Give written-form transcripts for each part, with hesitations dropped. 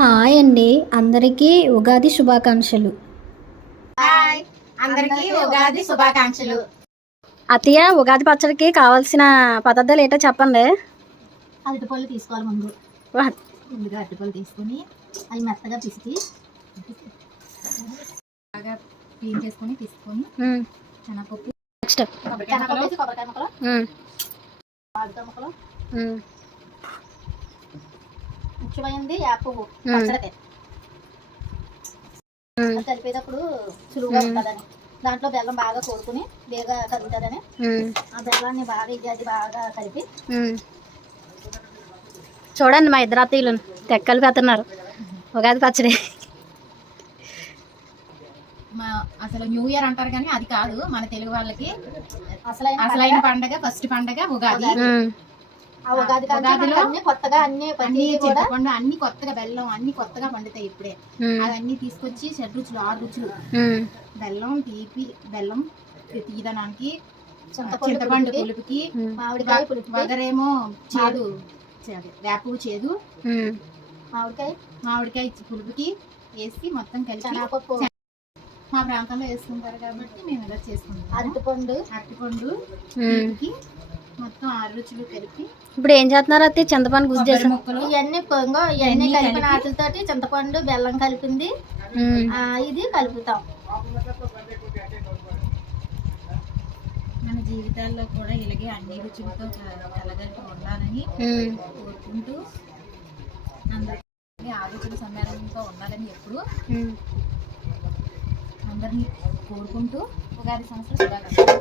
Hi అండి, అందరికీ ఉగాది శుభాకాంక్షలు. హాయ్ అందరికీ ఉగాది శుభాకాంక్షలు. అత్తయ్య, ఉగాది పచ్చడికి కావాల్సిన పదార్థాలు ఏంటో చెప్పండి. అరటిపళ్ళు తీసుకోవాలి. ముందుగా అరటిపళ్ళు తీసుకొని అవి మెత్తగా పిసికి బాగా క్లీన్ చేసుకొని తీసుకొని శనగపప్పు, నెక్స్ట్ కొబ్బరికాయ ముక్కలు, బాదం ముక్కలు, ముఖ్యమైనది యాప్ పువ్వు పచ్చడికి కలిపేటప్పుడు సులువుగా ఉంటుందని, దాంట్లో బెల్లం బాగా కోరుకుని బేగా కలుగుతుందని ఆ బెల్లాన్ని బాగా ఇది బాగా కలిపి చూడండి, మా ఇద్దరు అత్తయ్యలు తెక్కలు పెడుతున్నారు ఉగాది పచ్చడి. అసలు న్యూ ఇయర్ అంటారు కానీ అది కాదు, మన తెలుగు వాళ్ళకి అసలైన పండగ, ఫస్ట్ పండగ ఉగాది. ఆ ఉగాదిలో అన్ని కొత్తగా అన్ని చింతపండు అన్ని కొత్తగా, బెల్లం అన్ని కొత్తగా పండుతాయి ఇప్పుడే. అవన్నీ తీసుకొచ్చి 6 రుచులు 6 రుచులు బెల్లం తీపి, బెల్లం తీయదనానికి, చింతపండు పులుపుకి, మామిడికాయ పులుపు, వగరేమో చేదు, వేపు చేదు, మామిడికాయ పులుపుకి వేసి మొత్తం కలిసి మా ప్రాంతంలో వేసుకుంటారు కాబట్టి మేము ఇలా చేసుకుంటాం. అరటిపండు మొత్తం 6 రుచులు కలిపి. ఇప్పుడు ఏం చేస్తున్నారు అత్తయ్య? చింతపండు గుజ్జు చేసి ముక్కలు ఇవన్నీ కలిపిన వాటితోటి చింతపండు బెల్లం కలిపింది ఇది కలుపుతాం. మన జీవితాల్లో కూడా ఇలాగే అన్ని రుచులతో కలగలిపి ఉండాలని కోరుకుంటూ, అందరికీ ఆరోగ్య సమ్మేళనంతో ఉండాలని ఎప్పుడు అందరినీ కోరుకుంటూ ఉగాది సంవత్సరం శుభాకాంక్షలు.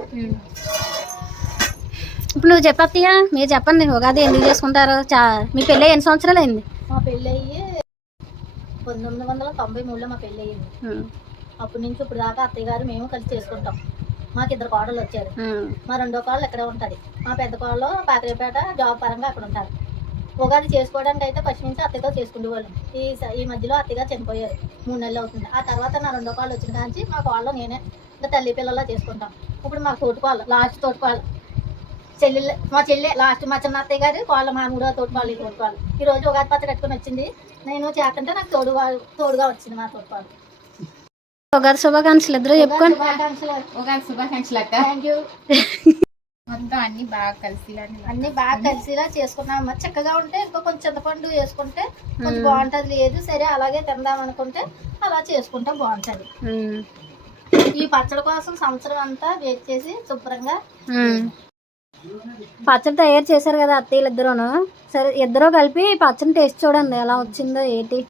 ఇప్పుడు నువ్వు చెప్పత్తయ్య, మీరు చెప్పండి, ఉగాది ఎందుకు చేసుకుంటారు? మీ పెళ్ళి ఎన్ని సంవత్సరాలు అయింది? మా పెళ్ళి అయ్యి 1993లో మా పెళ్ళి అయ్యింది. అప్పటి నుంచి ఇప్పుడు దాకా అత్తయ్య గారు మేము కలిసి చేసుకుంటాం. మాకు 2 కోడలు వచ్చారు. మా 2వ కోడలు ఇక్కడే ఉంటుంది. మా పెద్ద కోడలు పాకరేపేట జాబ్ పరంగా అక్కడ ఉంటారు. ఉగాది చేసుకోవడానికి అయితే ఫస్ట్ నుంచి అత్తయ్యతో చేసుకునేవాళ్ళం. ఈ మధ్యలో అత్తయ్య చనిపోయారు, 3 నెలలు అవుతుంది. ఆ తర్వాత నా 2వ కోడలు వచ్చిన కాంచి మా కోడలు నేనే ఇంకా తల్లి పిల్లలా చేసుకుంటాం. ఇప్పుడు మా తోటికోళ్ళు, లాస్ట్ తోటికోళ్ళు చెల్లెళ్ళు, మా చెల్లె లాస్ట్, మా చిన్న అత్తయ్య గారు కోళ్ళ, మా 3వ తోటికోళ్ళు. ఈ తోటికోళ్ళు ఈ రోజు ఉగాది పచ్చడి కట్టుకుని వచ్చింది. నేను చేస్తుంటే నాకు తోడుగా వచ్చింది మా తోటికోళ్ళు. ఉగాది శుభాకాంక్షలు ఇద్దరు చెప్పుకోండి. ఉగాది శుభాకాంక్షలు అక్క. Thank you. మొత్తం అన్ని బాగా కలిసిలా చేసుకున్నాం. చక్కగా ఉంటే ఇంకో కొంచెం చింతపండు వేసుకుంటే కొంచెం బాగుంటది. లేదు సరే అలాగే తిందాం అనుకుంటే అలా చేసుకుంటే బాగుంటది. ఈ పచ్చడి కోసం సంవత్సరం అంతా వెయిట్ చేసి శుభ్రంగా పచ్చడి తయారు చేశారు కదా అత్తయ్యలు ఇద్దరును. సరే, ఇద్దరు కలిపి పచ్చడి టేస్ట్ చూడండి ఎలా వచ్చిందో ఏంటి.